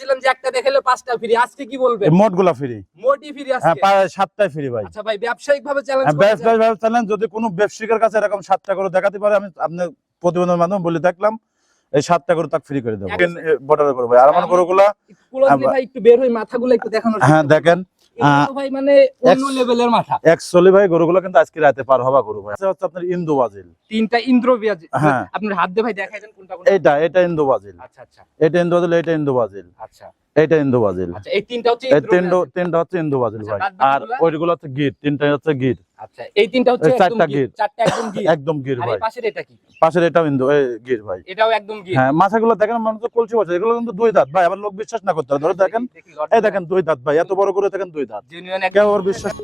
ছিলেন যে একটা দেখালে পাঁচটা ফ্রি, আজকে কি বলবেন? মোটগুলা ফ্রি, মোটি ফ্রি হ্যাঁ আজকে? প্রায় 7টাই ফ্রি ভাই। আচ্ছা ভাই, ব্যবসায়িক ভাবে চ্যালেঞ্জ ব্যবসায়িক চ্যালেঞ্জ, যদি কোনো ব্যবসায়ীর কাছে এরকম 7টা করে দেখাতে পারে, আমি আপনার প্রতিবেদনের মাধ্যমে বলে দেখলাম এই 7টা করে তাকে ফ্রি করে দেবো বর্ডারে করবো। আর আমার গরুগুলা ভাই একটু বের হই, মাথাগুলো একটু দেখানোর হ্যাঁ দেখেন ভাই, মানে অন্য লেভেলের মাথা। অ্যাকচুয়ালি ভাই গরুগুলো কিন্তু আজকে রাতে পার হবা গরু ভাই। আচ্ছা হচ্ছে আপনার ইন্দো বাজিল, তিনটা ইন্দ্র বিয়াজ। হ্যাঁ আপনার হাত দিয়ে ভাই দেখাই দেন কোনটা কোনটা। এটা ইন্দো বাজিল। আচ্ছা আচ্ছা, এটা ইন্দো বাজিল, এটা ইন্দো বাজিল, আচ্ছা এটা ইন্দো বাজিল। আচ্ছা, এই তিনটা হচ্ছে এই তিনটা হচ্ছে ইন্দো বাজিল ভাই। আর ওইগুলো হচ্ছে গির, তিনটা হচ্ছে গির। আচ্ছা, এই তিনটা হচ্ছে একদম চারটা গির, গির, চারটা একদম গির। একদম গির আর ভাই। এই পাশের এটা কি? পাশের এটাও ইন্দো গির ভাই। এটাও একদম গির। হ্যাঁ মাছাগুলো দেখেন, মানুষ তো কলসি বসে, এগুলো কিন্তু দুই দাঁত ভাই। আবার লোক বিশ্বাস না করতে ধরে দেখেন, এই দেখেন দুই দাঁত ভাই, এত বড় করে দেখেন দুই দাঁত, জেনুইন কেউ ওর বিশ্বাস।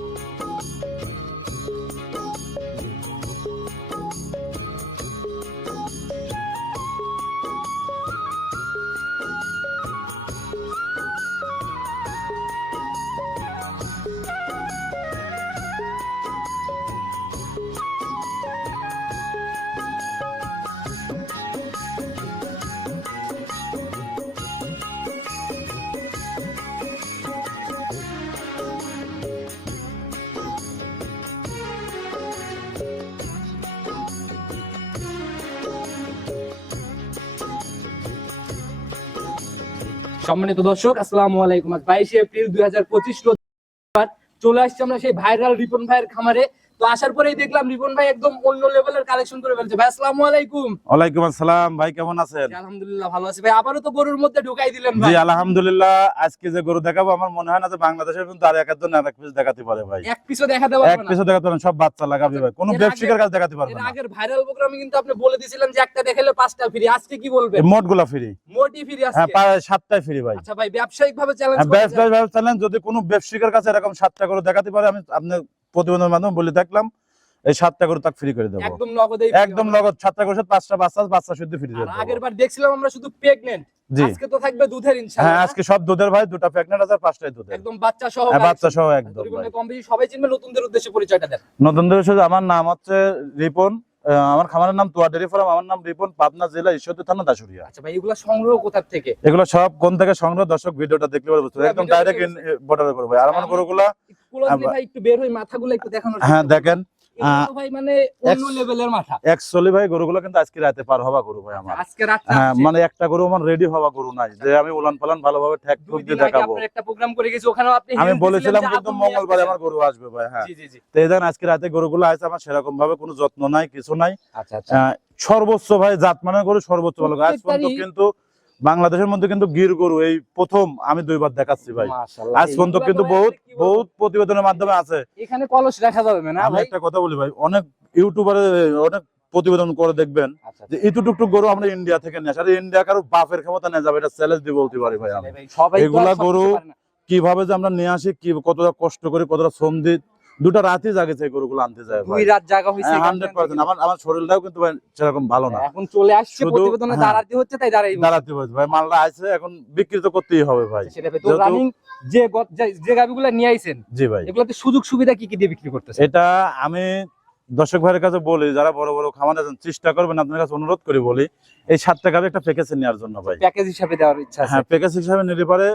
সম্মানিত দর্শক, আসসালামু আলাইকুম। আজ 22 এপ্রিল 2025 রোববার চলে আসছি আমরা সেই ভাইরাল রিপন ভাইয়ের খামারে। তো আসার পরেই দেখলাম রিপন ভাই একদম অন্য লেভেলের কালেকশন করে ফেলছে। ভাই আসসালামু আলাইকুম। ওয়ালাইকুম আসসালাম ভাই, কেমন আছেন? আলহামদুলিল্লাহ ভালো আছি ভাই। আবারও তো গরুর মধ্যে ঢুকাই দিলেন ভাই। জি আলহামদুলিল্লাহ। আজকে যে গরু দেখাবো, আমার মনে হয় না যে বাংলাদেশের কিন্তু আর একজন আরেক পিস দেখাতে পারে ভাই। এক পিসও দেখাতে পারবেন এক পিসও দেখাতে পারেন, সব বাচ্চা লাগাবে ভাই, কোনো ব্যবসায়ীর কাছে দেখাতে পারবে না। আগের ভাইরাল প্রোগ্রামে কিন্তু আপনি বলে দিয়েছিলেন যে একটা দেখালে পাঁচটা ফ্রি, আজকে কি বলবেন? মোটগুলা ফ্রি, মোটি ফ্রি হ্যাঁ আজকে? প্রায় 7টাই ফ্রি ভাই। আচ্ছা ভাই, ব্যবসায়িক ভাবে চ্যালেঞ্জ ব্যবসায়িক চ্যালেঞ্জ, যদি কোনো ব্যবসায়ীর কাছে এরকম 7টা করে দেখাতে পারে, আমি আপনার প্রতিবেদনের মাধ্যমে বলে দেখলাম এই 7টা করে তাকে ফ্রি করে দেবো। একদম নগদেই, একদম নগদ। 7টা করে 5টা বাচ্চা শুদ্ধ ফ্রি দেবো। আগের বার দেখছিলাম আমরা শুধু প্রেগন্যান্ট, আজকে তো থাকবে দুধের ইনশাআল্লাহ। হ্যাঁ আজকে সব দুধের ভাই, দুটো প্রেগন্যান্ট আছে, 5টাই দুধের, একদম বাচ্চা সহ। হ্যাঁ বাচ্চা সহ একদম ভাই। কম বেশি সবাই চিনবে, নতুনদের উদ্দেশ্যে পরিচয়টা দেন। নতুনদের উদ্দেশ্যে আমার নাম হচ্ছে রিপন, আমার খামারের নাম তোয়া ডেয়ারি ফার্ম, আমার নাম রিপন, পাবনা জেলা ঈশ্বরদী থানা দাসুরিয়া। আচ্ছা ভাই, এগুলা সংগ্রহ কোথা থেকে? এগুলো সব কোন থেকে সংগ্রহ, দর্শক ভিডিওটা দেখলে পারবে, একদম ডাইরেক্ট বর্ডারে করবে। আর আমার গরুগুলা ভাই একটু বের হই, মাথাগুলো একটু দেখানোর। হ্যাঁ দেখেন ভাই, মানে অন্য লেভেলের মাথা। অ্যাকচুয়ালি ভাই গরুগুলো কিন্তু আজকে রাতে পার হওয়া গরু ভাই আমার। আজকে রাতে হ্যাঁ মানে একটা গরু আমার রেডি হওয়া গরু নাই যে আমি উলান পালান ভালোভাবে ঠ্যাক ঠুক দিয়ে দেখাবো। আপনার একটা প্রোগ্রাম করে গেছি, ওখানেও আপনি আমি বলেছিলাম কিন্তু মঙ্গলবারে আমার গরু আসবে ভাই। হ্যাঁ জি জি জি। তো এই দেখেন আজকে রাতে গরুগুলো আছে আমার, সেরকম ভাবে কোনো যত্ন নাই, কিছু নাই। আচ্ছা আচ্ছা, সর্বোচ্চ ভাই জাত মানে গরু সর্বোচ্চ ভালো। আজ পর্যন্ত কিন্তু বাংলাদেশের মধ্যে কিন্তু গির গরু এই প্রথম আমি 2বার দেখাচ্ছি ভাই। আজ পর্যন্ত কিন্তু বহুত প্রতিবেদনের মাধ্যমে আছে। এখানে কলস রাখা যাবে না? আমি একটা কথা বলি ভাই, অনেক ইউটিউবারে অনেক প্রতিবেদন করে দেখবেন যে ইটুটুকটুক গরু আমরা ইন্ডিয়া থেকে নিয়ে আসি। ইন্ডিয়া কারো বাপের ক্ষমতা নিয়ে যাবে, এটা চ্যালেঞ্জ দিয়ে বলতে পারি ভাই। আমি এগুলা গরু কিভাবে যে আমরা নিয়ে আসি, কি কতটা কষ্ট করে, কতটা শ্রম দিই, দুটা রাতই জাগেছে এই গরুগুলো আনতে যায় ভাই। 2 রাত জাগা হইছে 100%। আমার শরীরটাও কিন্তু ভাই সেরকম ভালো না। এখন চলে আসছে প্রতিবেদনে দাঁড়াতে হচ্ছে, তাই দাঁড়াতে হচ্ছে ভাই। মালটা আছে এখন বিক্রি তো করতেই হবে ভাই। সেটা তো রানিং যে গাবিগুলো নিয়ে আইছেন। জি ভাই, এগুলাতে সুযোগ সুবিধা কি কি দিয়ে বিক্রি করতেছেন? এটা আমি দর্শক ভাইয়ের কাছে বলি, যারা বড় বড় খামার আছেন চেষ্টা করবেন, আপনার কাছে অনুরোধ করে বলি এই 7টা গাবি একটা প্যাকেজে নেওয়ার জন্য ভাই। প্যাকেজ হিসাবে দেওয়ার ইচ্ছা আছে? হ্যাঁ প্যাকেজ হিসাবে নিতে পারে।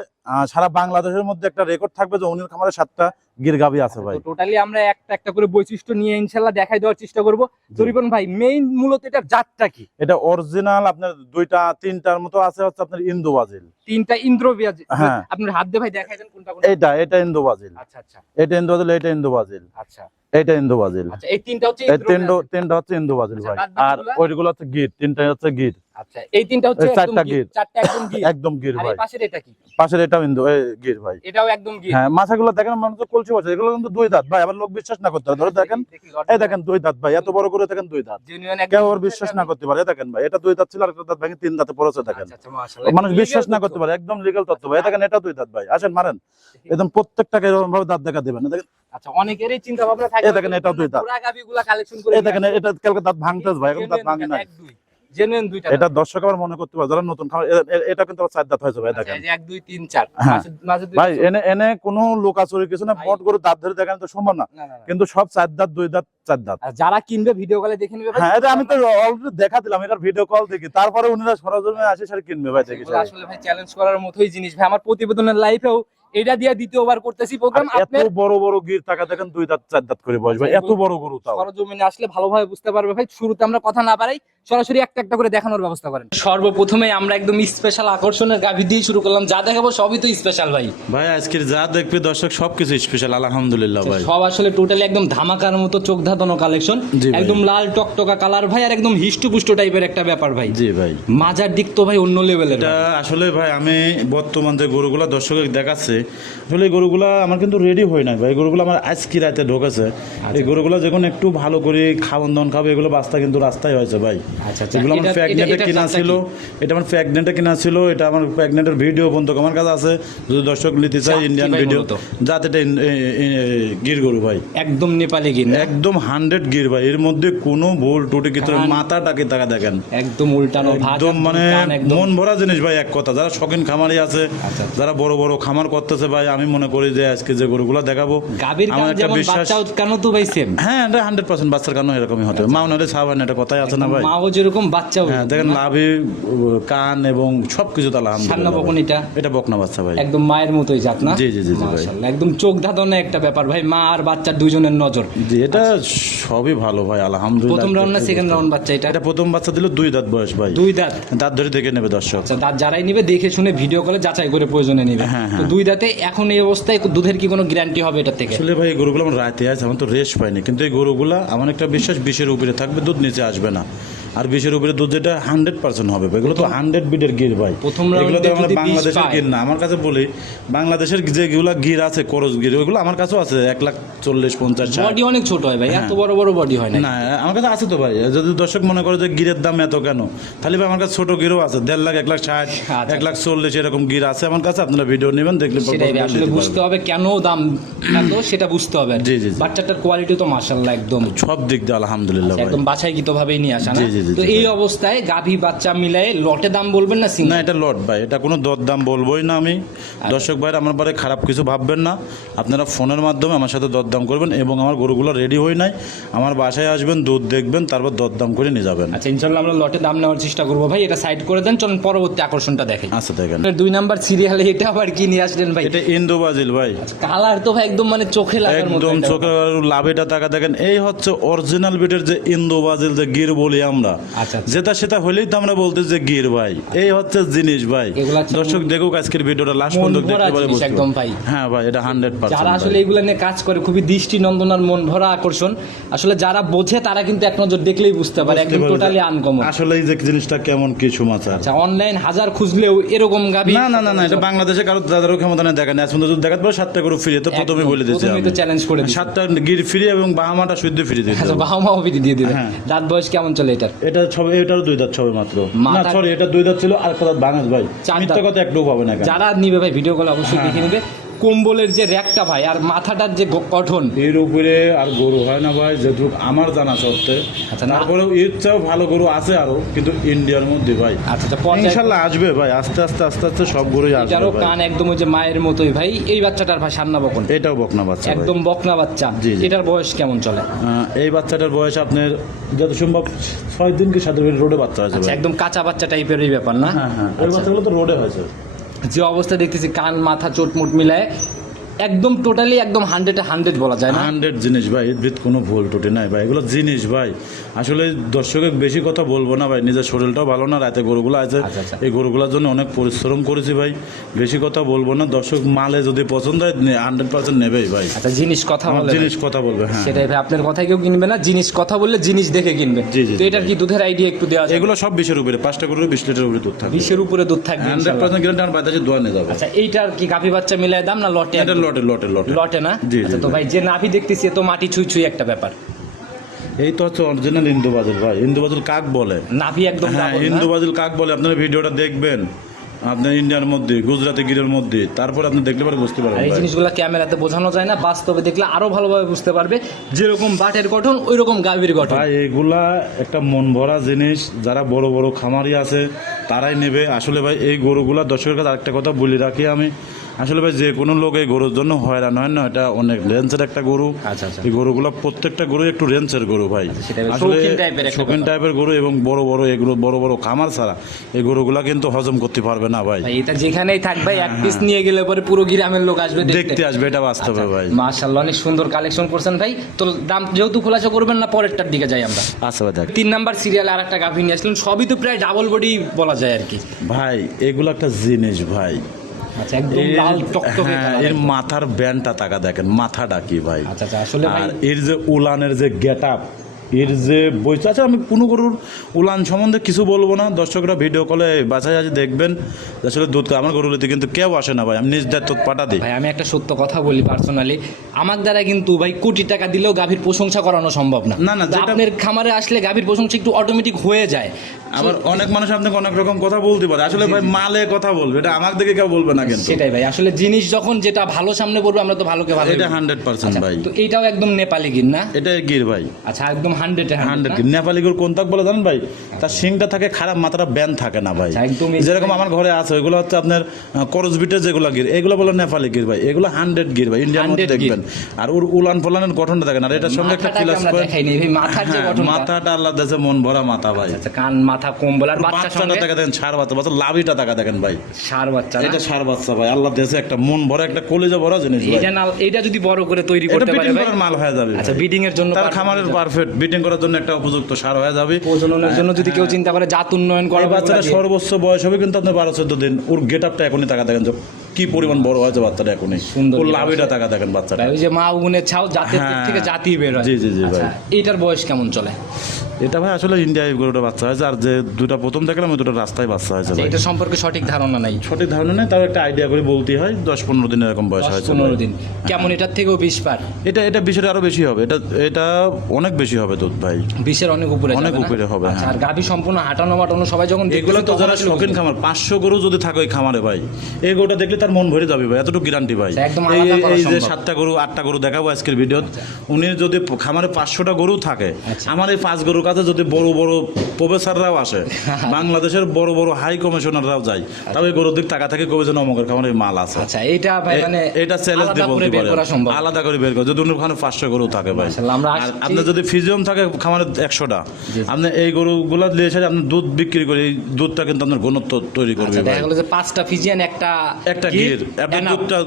সারা বাংলাদেশের মধ্যে একটা রেকর্ড থাকবে যে উনির খামারে 7টা গির গাবি আছে ভাই। টোটালি আমরা একটা একটা করে বৈশিষ্ট্য নিয়ে ইনশাআল্লাহ দেখাই দেওয়ার চেষ্টা করব। জরিপন ভাই, মেইন মূলত এটার জাতটা কি? এটা অরিজিনাল আপনার 2টা 3টার মতো আছে হচ্ছে আপনার ইন্দো বাজিল। তিনটা ইন্দ্র বিয়াজ। হ্যাঁ আপনার হাত দিয়ে ভাই দেখাই দেন কোনটা কোনটা। এটা ইন্দো বাজিল। আচ্ছা আচ্ছা, এটা ইন্দো বাজিল, এটা ইন্দো বাজিল, আচ্ছা এটা ইন্দো বাজিল। আচ্ছা, এই তিনটা হচ্ছে তিনটা হচ্ছে ইন্দো বাজিল ভাই। আর ওইগুলো হচ্ছে গির, তিনটা হচ্ছে গির। আচ্ছা, এই তিনটা হচ্ছে চারটা গির, চারটা একদম গির। একদম গির আর ভাই। এই পাশের এটা কি? পাশের এটাও ইন্দো গির ভাই। এটাও একদম গির। হ্যাঁ মাছাগুলো দেখেন, মানুষ তো কলসি বসে, এগুলো কিন্তু দুই দাঁত ভাই। আবার লোক বিশ্বাস না করতে ধরে দেখেন, এই দেখেন দুই দাঁত ভাই, এত বড় করে দেখেন দুই দাঁত, জেনুইন কেউ ওর বিশ্বাস না করতে পারে। দেখেন ভাই, এটা দুই দাঁত ছিল, আরেকটা দাঁত ভেঙে 3 দাঁতে পড়েছে দেখেন। আচ্ছা মাশাআল্লাহ, মানুষ বিশ্বাস না করতে পারে, একদম লিগ্যাল তথ্য ভাই। দেখেন এটা দুই দাঁত ভাই, আসেন মারেন, একদম প্রত্যেকটাকে এরকম ভাবে দাঁত দেখা দিবেন। দেখেন আচ্ছা, অনেকেরই চিন্তা ভাবনা থাকে এই দেখেন এটাও দুই দাঁত, পুরা গাবিগুলা কালেকশন করে এই দেখেন এটা কালকে দাঁত ভাঙতেছে ভাই, এখন দাঁত ভাঙে না। জেনুইন দুইটা এটা দর্শক আবার মনে করতে পারে যারা নতুন খামার এটা কিন্তু আবার 4 দাঁত হয়েছে ভাই দেখেন। 1 2 3 4 হ্যাঁ। মাঝে ভাই এনে কোনো লুকাচুরি কিছু না, মোট গরু দাঁত ধরে দেখানো তো সম্ভব না, কিন্তু সব 4 দাঁত 2 দাঁত 4 দাঁত। আর যারা কিনবে ভিডিও কলে দেখে নিবে ভাই। হ্যাঁ এটা আমি তো অলরেডি দেখা দিলাম, এটার ভিডিও কল দেখি, তারপরে উনিরা সরাসরি আসে সারি কিনবে ভাই দেখি। আসলে ভাই চ্যালেঞ্জ করার মতোই জিনিস ভাই, আমার প্রতিবেদনের লাইভেও এটা দিয়ে দ্বিতীয়বার করতেছি প্রোগ্রাম। এত বড় বড় গির টাকা দেখেন 2 দাঁত 4 দাঁত করে বয়স ভাই, এত বড় গরু তাও। সরজমিনে আসলে ভালোভাবে বুঝতে পারবে ভাই। শুরুতে আমরা কথা না বাড়াই, সরাসরি একটা একটা করে দেখানোর ব্যবস্থা করেন। সর্বপ্রথমে আমরা একদম স্পেশাল আকর্ষণের গাভী দিয়ে শুরু করলাম, যা দেখাবো সবই তো স্পেশাল ভাই। ভাই আজকের যা দেখবে দর্শক সবকিছু স্পেশাল আলহামদুলিল্লাহ ভাই। সব আসলে টোটালি একদম ধামাকার মতো চোখ ধাঁধানো কালেকশন, জি ভাই। একদম লাল টকটকা কালার ভাই, আর একদম হিষ্টপুষ্ট টাইপের একটা ব্যাপার ভাই। জি ভাই। মাজার দিক তো ভাই অন্য লেভেলের। এটা আসলে ভাই আমি বর্তমান যে গরুগুলা দর্শকের দেখাচ্ছে, আসলে এই গরুগুলা আমার কিন্তু রেডি হয় না ভাই, এই গরুগুলো আমার আজকে রাতে ঢোকেছে। এই গরুগুলা যখন একটু ভালো করে খাওয়ান দাওয়ান খাবে, এগুলো বাস্তা কিন্তু রাস্তায় হয়েছে ভাই। আচ্ছা আচ্ছা, এগুলো আমার প্রেগনেন্টে কিনা ছিল, এটা আমার প্রেগনেন্টে কিনা ছিল, এটা আমার প্রেগনেন্টের ভিডিও পর্যন্ত আমার কাছে আছে, যদি দর্শক নিতে চাই ইন্ডিয়ান ভিডিও। যাতে এটা গির গরু ভাই, একদম নেপালি গির, একদম 100 গির ভাই, এর মধ্যে কোনো ভুল টুটি কিছু মাথাটাকে টাকা দেখেন একদম উল্টানো, একদম মানে মন ভরা জিনিস ভাই। এক কথা যারা শখিন খামারি আছে, যারা বড় বড় খামার করতেছে ভাই, আমি মনে করি যে আজকে যে গরুগুলো দেখাবো আমার একটা বিশ্বাস। কেন তো ভাই সেম, হ্যাঁ এটা 100% বাচ্চার কারণ এরকমই হতে মা ওনারে ছাড়বেন, এটা কথাই আছে না ভাই। মাও যেরকম বাচ্চাও, হ্যাঁ দেখেন লাভি কান এবং সবকিছু তো সান্না বকন, এটা বকনা বাচ্চা ভাই, একদম মায়ের মতোই জাত না। জি জি জি ভাই, মাশাআল্লাহ একদম চোখ ধাঁধানো একটা ব্যাপার ভাই, মা আর বাচ্চার দুইজনের নজর। জি এটা সবই ভালো ভাই আলহামদুলিল্লাহ। প্রথম রাউন্ড না সেকেন্ড রাউন্ড বাচ্চা এটা? এটা প্রথম বাচ্চা দিল 2 দাঁত বয়স ভাই। 2 দাঁত, দাঁত ধরে দেখে নেবে দর্শক। আচ্ছা দাঁত যারাই নিবে দেখে শুনে ভিডিও কলে যাচাই করে প্রয়োজনে নিবে। হ্যাঁ, তো 2 দাঁতে এখন এই অবস্থায় দুধের কি কোনো গ্যারান্টি হবে এটা থেকে? আসলে ভাই এই গরুগুলো আমার রাতে আছে, আমার তো রেস্ট পাইনি, কিন্তু এই গরুগুলা আমার একটা বিশ্বাস 20-এর উপরে থাকবে, দুধ নিচে আসবে না। আর 20-এর উপরে দুধ যেটা 100% হবে, এগুলো তো 100 বিটের গির ভাই। এগুলো তো আমরা বাংলাদেশের গির না, আমার কাছে বলি বাংলাদেশের যেগুলা গির আছে করজ গির, ওইগুলো আমার কাছেও আছে 1,40,50,60। বডি অনেক ছোট হয় ভাই, এত বড় বড় বডি হয় না। না আমার কাছে আছে তো ভাই, যদি দর্শক মনে করে যে গিরের দাম এত কেন, তাহলে ভাই আমার কাছে ছোট গিরও আছে 1.5 লাখ 1,60,000 1,40,000 এরকম গির আছে আমার কাছে। আপনারা ভিডিও নেবেন দেখলে আসলে বুঝতে হবে কেন দাম এত, সেটা বুঝতে হবে। জি জি, বাচ্চাটার কোয়ালিটি তো মাশাআল্লাহ একদম সব দিক দিয়ে আলহামদুলিল্লাহ একদম বাছাইকৃত ভাবেই নিয়ে আসা না। তো এই অবস্থায় গাভী বাচ্চা মিলায়ে লটে দাম বলবেন না সিঙ্গেল? না এটা লট ভাই, এটা কোনো দর দাম বলবোই না আমি। দর্শক ভাইরা আমার বারে খারাপ কিছু ভাববেন না, আপনারা ফোনের মাধ্যমে আমার সাথে দরদাম করবেন, এবং আমার গরুগুলো রেডি হই নাই, আমার বাসায় আসবেন, দুধ দেখবেন, তারপর দরদাম করে নিয়ে যাবেন। আচ্ছা ইনশাআল্লাহ আমরা লটে দাম নেওয়ার চেষ্টা করবো ভাই। এটা সাইড করে দেন, চলুন পরবর্তী আকর্ষণটা দেখেন। আচ্ছা দেখেন 2 নাম্বার সিরিয়ালে এটা আবার কি নিয়ে আসলেন ভাই? এটা ইন্দো বাজিল ভাই, কালার তো ভাই একদম মানে চোখে লাগার মতো, একদম চোখে লাভেটা টাকা দেখেন। এই হচ্ছে অরিজিনাল বিটের যে ইন্দো বাজিল যে গির বলি আমরা, আচ্ছা যেটা সেটা হলেই তো আমরা বলতে যে গির ভাই, এই হচ্ছে জিনিস ভাই। দর্শক দেখুক আজকের ভিডিওটা লাস্ট পর্যন্ত দেখতে পারে একদম ভাই। হ্যাঁ ভাই এটা 100%। যারা আসলে এগুলা নিয়ে কাজ করে খুবই দৃষ্টি নন্দন আর মন ভরা আকর্ষণ, আসলে যারা বোঝে তারা কিন্তু এক নজর দেখলেই বুঝতে পারে, একদম টোটালি আনকমন। আসলে এই যে জিনিসটা কেমন কি সমাচার। আচ্ছা অনলাইন হাজার খুঁজলেও এরকম গাবি না না না না, এটা বাংলাদেশে কারো যাদেরও ক্ষমতা নেই দেখেন, আজ পর্যন্ত দেখাতে পারে 7টা গরু ফ্রি, তো প্রথমে বলে দিয়েছি আমি, তো চ্যালেঞ্জ করে দিয়েছি 7টা গির ফ্রি এবং বাহামাটা শুদ্ধ ফ্রি দিয়েছি। আচ্ছা বাহামাও ফ্রি দিয়ে দিবেন। দাঁত বয়স কেমন চলে এটার? এটা সবে, এটারও 2 দাঁত সবে মাত্র, না সরি এটা 2 দাঁত ছিল, আর কথা বাঙাস ভাই মিথ্যা কথা একটু পাবে না। যারা নিবে ভাই ভিডিও কল অবশ্যই দেখে নিবে। কম্বলের যে র্যাকটা ভাই আর মাথাটার যে গঠন, এর উপরে আর গরু হয় না ভাই যেটুক আমার জানা সত্ত্বে। আচ্ছা তারপরেও এর চেয়েও ভালো গরু আছে আরো, কিন্তু ইন্ডিয়ার মধ্যে ভাই। আচ্ছা ইনশাআল্লাহ আসবে ভাই, আস্তে আস্তে আস্তে আস্তে সব গরুই আসবে। এটারও কান একদম ওই যে মায়ের মতোই ভাই। এই বাচ্চাটার ভাই সান্না বকন, এটাও বকনা বাচ্চা, একদম বকনা বাচ্চা। এটার বয়স কেমন চলে? এই বাচ্চাটার বয়স আপনার যত সম্ভব 6 দিন কি 7 দিন রোডে বাচ্চা হয়েছে। একদম কাঁচা বাচ্চা টাইপেরই ব্যাপার না? হ্যাঁ হ্যাঁ, এই বাচ্চাগুলো তো রোডে হয়েছে। যে অবস্থা দেখতেছি কান মাথা চোটমুট মিলায় একদম টোটালি একদম 100 বলা যায় না। 100 জিনিস ভাই, এর ভিতরে কোনো ভুল টুটি নাই ভাই, এগুলো জিনিস ভাই। আসলে দর্শকের বেশি কথা বলবো না ভাই, নিজের শরীরটাও ভালো না, রাতে গরুগুলো আছে, এই গরুগুলোর জন্য অনেক পরিশ্রম করেছি ভাই, বেশি কথা বলবো না। দর্শক মালে যদি পছন্দ হয় 100% নেবেই ভাই। আচ্ছা জিনিস কথা বলে, জিনিস কথা বলবে, হ্যাঁ সেটাই ভাই, আপনার কথা কেউ কিনবে না, জিনিস কথা বললে জিনিস দেখে কিনবে। তো এটার কি দুধের আইডিয়া একটু দেওয়া যায়? এগুলো সব 20-এর উপরে, 5টা গরুর 20 লিটার উপরে দুধ থাকবে, 20-এর উপরে দুধ থাকবে 100% গ্যারান্টি। আমার বাতাসে দোয়া নিয়ে যাবে। আচ্ছা এইটার কি গাভী বাচ্চা মিলায় দাম না লটে? এটা লটে লটে লটে লটে না? আচ্ছা তো ভাই যে নাভি দেখতেছি এ তো মাটি ছুঁই ছুঁই একটা ব্যাপার। এই তো হচ্ছে অরিজিনাল ইন্দো বাজিল ভাই। ইন্দো বাজিল কাক বলে? নাভি একদম হ্যাঁ, ইন্দো বাজিল কাক বলে আপনারা ভিডিওটা দেখবেন, আপনার ইন্ডিয়ার মধ্যে, গুজরাটি গিরের মধ্যে, তারপরে আপনি দেখলে পরে বুঝতে পারবেন আর এই ভাই। জিনিসগুলো ক্যামেরাতে বোঝানো যায় না, বাস্তবে দেখলে আরো ভালোভাবে বুঝতে পারবে। যেরকম বাটের গঠন ওই রকম গাভীর গঠন। ভাই এগুলা একটা মন ভরা জিনিস, যারা বড় বড় খামারি আছে তারাই নেবে। আসলে ভাই এই গরুগুলা, দর্শকের কাছে আরেকটা কথা বলে রাখি আমি, আসলে ভাই যে কোনো লোক এই গরুর জন্য হয়রান হয় না, এটা অনেক রেঞ্জের একটা গরু। আচ্ছা আচ্ছা, এই গরুগুলা প্রত্যেকটা গরু একটু রেঞ্জের গরু ভাই, সেটা আসলে শৌখিন টাইপের একটা শৌখিন টাইপের গরু, এবং বড় বড় এগুলো বড় বড় খামার ছাড়া এই গরুগুলা কিন্তু হজম করতে পারবে না ভাই। ভাই এটা যেখানেই থাকবে এক পিস নিয়ে গেলে পরে পুরো গ্রামের লোক আসবে দেখতে আসবে, এটা বাস্তবে ভাই। মাশাআল্লাহ, অনেক সুন্দর কালেকশন করছেন ভাই। তো দাম যেহেতু খোলাসা করবেন না, পরেরটার দিকে যাই আমরা। আচ্ছা ভাই দেখ 3 নাম্বার সিরিয়ালে আর একটা গাভী নিয়ে আসলেন, সবই তো প্রায় ডাবল বডি বলা যায় আর কি। ভাই, এগুলো একটা জিনিস ভাই। আচ্ছা, একদম লাল টকটকে হ্যাঁ, কালার। এর মাথার ব্যান্ডটা টাকা দেখেন, মাথাটা কি ভাই। আচ্ছা আচ্ছা, আসলে ভাই আর এর যে উলানের যে গেট আপ, এর যে বৈশিষ্ট্য, আচ্ছা আমি কোনো গরুর উলান সম্বন্ধে কিছু বলবো না, দর্শকরা ভিডিও কলে বাছাই আছে দেখবেন। আসলে দুধ আমার গরুগুলিতে কিন্তু কেউ আসে না ভাই, আমি নিজ দায়িত্ব পাঠা দিই। ভাই আমি একটা সত্য কথা বলি পার্সোনালি, আমার দ্বারা কিন্তু ভাই কোটি টাকা দিলেও গাভীর প্রশংসা করানো সম্ভব না। না, না, তো যেটা- আপনার খামারে আসলে গাভীর প্রশংসা একটু অটোমেটিক হয়ে যায়। আবার অনেক মানুষ আপনাকে অনেক রকম কথা বলতে পারে, আসলে ভাই মালে কথা বলবে, এটা আমার দিকে কেউ বলবে না কিন্তু। সেটাই ভাই, আসলে জিনিস যখন যেটা ভালো সামনে পড়বে আমরা তো ভালোকে ভালো। এটা 100% ভাই। তো এইটাও একদম নেপালি গির না? এটা গির ভাই, আচ্ছা, একদম 100 100 নেপালি গরু কোন তাক বলে জানেন ভাই? তার শিংটা থাকে খারাপ, মাথাটা ব্যান থাকে না ভাই। আচ্ছা, একদমই। যেরকম আমার ঘরে আছে ওইগুলো হচ্ছে আপনার করজ বিটের যেগুলো গির, এগুলো বলে নেপালি গির ভাই, এগুলো 100 গির ভাই, ইন্ডিয়ান মধ্যে 100 গির। দেখবেন। আর ওর উলান ফলানের গঠনটা দেখেন, আর এটার সঙ্গে একটা প্লাস আমরা দেখাই নেই ভাই, মাথার যে গঠন, মাথাটা আল্লাহ দেশে মন ভরা মাথা ভাই। আচ্ছা, কান মাথা কম্বল আর বাচ্চা বাচ্চাটা সঙ্গে টাকা দেখেন, ষাঁড় বাচ্চা, বাচ্চা লাভিটা টাকা দেখেন ভাই, সার বাচ্চা না? এটা ষাঁড় বাচ্চা ভাই, আল্লাহ দেশে একটা মন ভরা একটা কলেজে ভরা জিনিস ভাই। এটা না, এটা যদি বড় করে তৈরি এটা করতে পারে বিটিং ভাই, করার মাল হয়ে যাবে। আচ্ছা, বিডিং এর জন্য তার খামারের পারফেক্ট বিটিং করার জন্য একটা উপযুক্ত সার হয়ে যাবে। প্রজননের জন্য যদি কেউ চিন্তা করে জাত উন্নয়ন করে, এই বাচ্চাটা সর্বোচ্চ বয়স হবে কিন্তু আপনার 12-14 দিন। ওর গেট আপটা এখনই টাকা দেখেন যে কি পরিমাণ বড় হয়েছে বাচ্চাটা এখনই, সুন্দর ওর get up লাভিটা টাকা দেখেন বাচ্চাটা। ওই যে মা উগুনের ছাও, জাতের দিক হ্যাঁ। থেকে জাতি বের হয়। জি, জি, জি, ভাই। আচ্ছা, এটার বয়স কেমন চলে? এটা ভাই আসলে ইন্ডিয়ায় গরুটা বাচ্চা হয়েছে, আর যে দুটা প্রথম দেখলাম ওই দুটো রাস্তায় বাচ্চা হয়েছে ভাই। এটা সম্পর্কে সঠিক ধারণা নাই। সঠিক ধারণা নেই, তাও একটা আইডিয়া করে বলতে হয় 10-15 দিন এরকম বয়স হয়েছে 15 ভাই। দিন কেমন? এটার থেকেও 20 পার? এটা বিষয়টা আরো বেশি হবে, এটা অনেক বেশি হবে দুধ ভাই, 20-এর অনেক উপরে অনেক যাবে না? উপরে হবে, আচ্ছা, হ্যাঁ। আর গাভী সম্পূর্ণ হাঁটানো মাটানো সবাই যখন দেখবে এগুলো তো তখন যারা আসলে শৌখিন বুঝবে। খামার, 500 গরু যদি থাকে ওই খামারে ভাই, এই গরুটা দেখলে তার মন ভরে যাবে ভাই, এতটুকু গ্যারান্টি ভাই। আচ্ছা, একদম এই আলাদা করা এই যে সম্ভব। 7টা গরু 8টা গরু দেখাবো আজকের ভিডিও, উনি যদি খামারে 500টা গরু থাকে, আচ্ছা। আমার এই 5 গরুর কাছে যদি বড় বড় প্রফেসররাও আসে, বাংলাদেশের বড় বড় হাই কমিশনাররাও যায়, তবে গরুর দিক টাকা থেকে কবে যেন অমকের খামারে মাল আছে। আচ্ছা, এইটা ভাই মানে এটা চ্যালেঞ্জ আলাদা দিয়ে করে বলতে বের পারে, করা সম্ভব। আলাদা করে বের করে যদি ওখানে 500 গরু থাকে ভাই। মাশাআল্লাহ, আমরা আর আসছি- আপনার যদি ফিজিয়াম থাকে খামারে 100টা, আপনি এই গরুগুলা দিয়ে এসে আপনি দুধ বিক্রি করে এই দুধটা কিন্তু আপনার ঘনত্ব তৈরি করবে আচ্ছা, ভাই। দেখা গেলো যে 5টা ফিজিয়ান একটা গির আপনি enough। দুধটা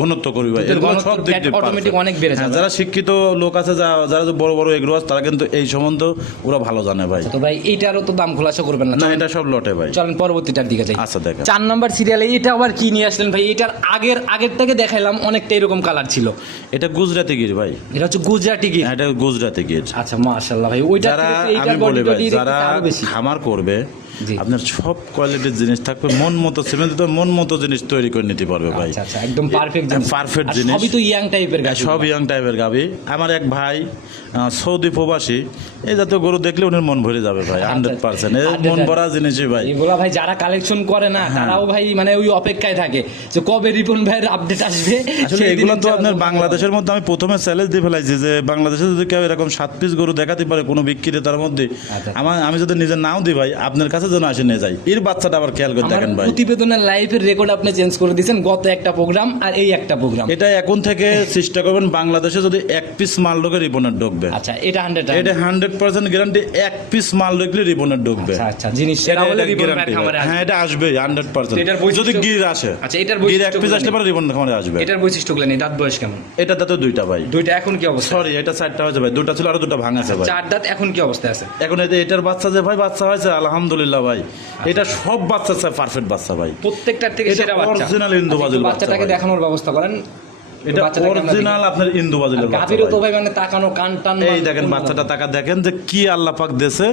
ঘনত্ব করবে ভাই, দুধের এগুলো ঘনত্ব সব দিক fat দিয়ে automatic perfect। অনেক বেড়ে হ্যাঁ, যাবে। যারা শিক্ষিত লোক আছে, যারা বড় বড় এগ্রো আছে, তারা কিন্তু এই সম্বন্ধে ওরা ভালো জানে ভাই। তো ভাই এইটারও তো দাম খোলাসা করবেন না? না, এটা সব লটে ভাই। চলেন পরবর্তীটার দিকে যাই। আচ্ছা দেখেন, 4 নাম্বার সিরিয়ালে এটা আবার কি নিয়ে আসলেন ভাই? এটার আগেরটাকে দেখাইলাম, অনেকটা এরকম কালার ছিল। এটা গুজরাটি গির ভাই, এটা হচ্ছে গুজরাটি গির। হ্যাঁ, এটা গুজরাটি গির। আচ্ছা, মাশাআল্লাহ ভাই, ওইটা যারা থেকে এইটার আমি বলি বডি ভাই, যারা আরো বেশি। খামার করবে, জি। আপনার সব কোয়ালিটির জিনিস থাকবে, মন মতো সিমেন্ট মন মতো জিনিস তৈরি করে নিতে পারবে ভাই। আচ্ছা আচ্ছা, একদম পারফেক্ট পারফেক্ট জিনিস, সবই তো ইয়াং টাইপের গাছ। সব ইয়াং টাইপের গাবি। আমার এক ভাই সৌদি প্রবাসী, এই জাতীয় গরু দেখলে উনি মন ভরে যাবে ভাই, 100%। এই মন ভরা জিনিসই ভাই। এগুলা ভাই যারা কালেকশন করে না, তারাও ভাই মানে ওই অপেক্ষায় থাকে যে কবে রিপন ভাইয়ের আপডেট আসবে। আসলে সেই এগুলো দিন তো ছাড়া আপনার তো বাংলাদেশের মধ্যে আমি প্রথমে চ্যালেঞ্জ দিয়ে ফেলাইছি যে বাংলাদেশে যদি কেউ এরকম 7 পিস গরু দেখাতে পারে কোনো বিক্রেতার মধ্যে, আচ্ছা। আমি যদি নিজে নাও দিই ভাই, আপনার কাছে যেন আসে নিয়ে যাই। এর বাচ্চাটা আবার খেয়াল করে আমার দেখেন ভাই, প্রতিবেদনের লাইভের রেকর্ড আপনি চেঞ্জ করে দিয়েছেন, গত একটা প্রোগ্রাম আর এই একটা প্রোগ্রাম। এটা এখন থেকে চেষ্টা করবেন বাংলাদেশে যদি 1 পিস মাল ঢোকে রিপনের ঢুকবে। আচ্ছা, এটা 100 এটা 100% গ্যারান্টি, 1 পিস মাল ঢুকলে রিপনের ঢুকবে। আচ্ছা আচ্ছা, জিনিস সেরা হলে এটা রিপন ভাইয়ের guarantee খামারে ভাই। আসবে। হ্যাঁ, এটা আসবে 100%। এটার বৈশিষ্ট্য- যদি গির আসে, আচ্ছা, এটার গির 1 পিস বৈশিষ্ট্য আসলে পরে রিপনের খামারে আসবে। এটার বৈশিষ্ট্যগুলো নেই। দাঁত বয়স কেমন? এটা তো 2টা ভাই, দুইটা এখন কি অবস্থা? সরি এটা 4টা হয়েছে ভাই, 2টা ছিল আরো 2টা ভাঙাছে ভাই। 4 দাঁত এখন কি অবস্থায় আছে? এখন এটার বাচ্চা যে ভাই বাচ্চা হয়েছে আলহামদুলিল্লাহ ভাই, এটা সব বাচ্চা পারফেক্ট বাচ্চা ভাই। প্রত্যেকটার থেকে এটা সেরা বাচ্চা। original ইন্দু আচ্ছা, বাজিল একটু বাচ্চা বাচ্চাটাকে ভাই। দেখানোর ব্যবস্থা করেন। এটা বাচ্চাটাকে আমরা অরিজিনাল আপনার ইন্দু বাজিলের বাচ্চা গাভীরও তো ভাই। ভাই মানে তাকানো, কান টান। এই দেখেন বাচ্চাটা টাকা দেখেন যে কি আল্লাহ পাক দেশে,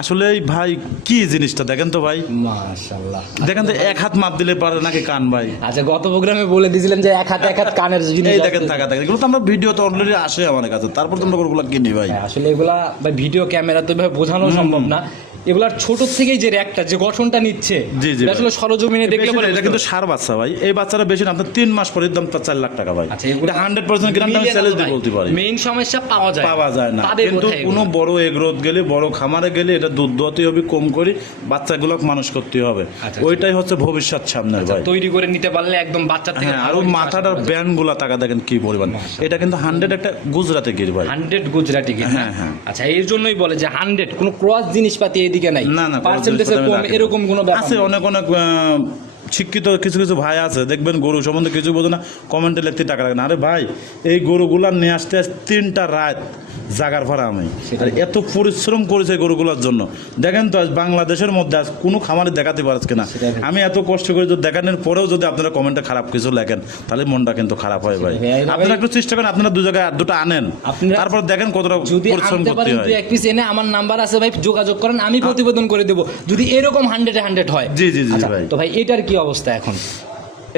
আসলে এই ভাই কি জিনিসটা দেখেন তো ভাই, মাশাআল্লাহ। দেখেন তো 1 হাত মাপ দিলে পারে নাকি কান ভাই। আচ্ছা, গত প্রোগ্রামে বলে দিয়েছিলেন যে এক হাত কানের জিনিস এই আছে। দেখেন টাকা দেখেন, এগুলো তো আমরা ভিডিও তো অলরেডি আসে আমার কাছে, তারপর তোমরা গরুগুলো কিনি ভাই। হ্যাঁ, আসলে এগুলা ভাই ভিডিও ক্যামেরা তো ভাই বোঝানো সম্ভব না। এগুলার ছোট থেকেই যে র্যাকটা যে গঠনটা নিচ্ছে, জি, জি এটা আসলে সরজমিনে দেখলে পরে এটা কিন্তু সার বাচ্চা ভাই, এই বাচ্চাটা বেশি না, আপনার 3 মাস পরে দাম 4 লাখ টাকা ভাই। আচ্ছা, এগুলো 100% গ্রাম দাম চ্যালেঞ্জ দিয়ে বলতে পারি। মেইন সমস্যা পাওয়া যায় না, পাবে কিন্তু কোথায় কোনো এগুলো? বড় এগ্রোথ গেলে, বড় খামারে গেলে এটা দুধ দোয়াতে হবে, কম করে বাচ্চাগুলো মানুষ করতে হবে, আচ্ছা, ওইটাই হচ্ছে ভবিষ্যৎ সামনের ভাই। তৈরি করে নিতে পারলে একদম বাচ্চা থেকে হ্যাঁ, আরো মাথাটার ব্যান্ড গুলা টাকা দেখেন কি পরিমাণ, এটা কিন্তু 100 একটা গুজরাটে গির ভাই। 100 গুজরাটি গির। হ্যাঁ, হ্যাঁ। আচ্ছা, এর জন্যই বলে যে 100 কোনো ক্রস জিনিসপাতি এদিকে নাই, না, না, পার্সেন্টেজে কম এরকম কোনো ব্যাপার আছে। নেই। অনেক শিক্ষিত কিছু কিছু ভাই আছে, দেখবেন গরু সম্বন্ধে কিছু বোঝে না, কমেন্টে লিখতে টাকা লাগে না। আরে ভাই, এই গরুগুলা নিয়ে আসতে 3টা রাত জাগার ভাড়া আমি, আর এত পরিশ্রম করেছে গরুগুলোর জন্য। দেখেন তো আজ বাংলাদেশের মধ্যে আজ কোনো খামারে দেখাতে পারছে না। আমি এত কষ্ট করে যদি দেখানোর পরেও যদি আপনারা কমেন্টে খারাপ কিছু লেখেন, তাহলে মনটা কিন্তু খারাপ হয় ভাই। আপনারা একটু চেষ্টা করেন, আপনারা 2 জায়গায় 2টা আনেন, তারপর দেখেন কতটা যদি পরিশ্রম আনতে করতে পারেন হয়। 2-1 পিস এনে আমার নাম্বার আছে ভাই, যোগাযোগ করেন, আমি প্রতিবেদন করে দেব যদি এরকম 100 হয়। জি, জি, জি আচ্ছা, ভাই। তো ভাই এটার কি অবস্থা এখন?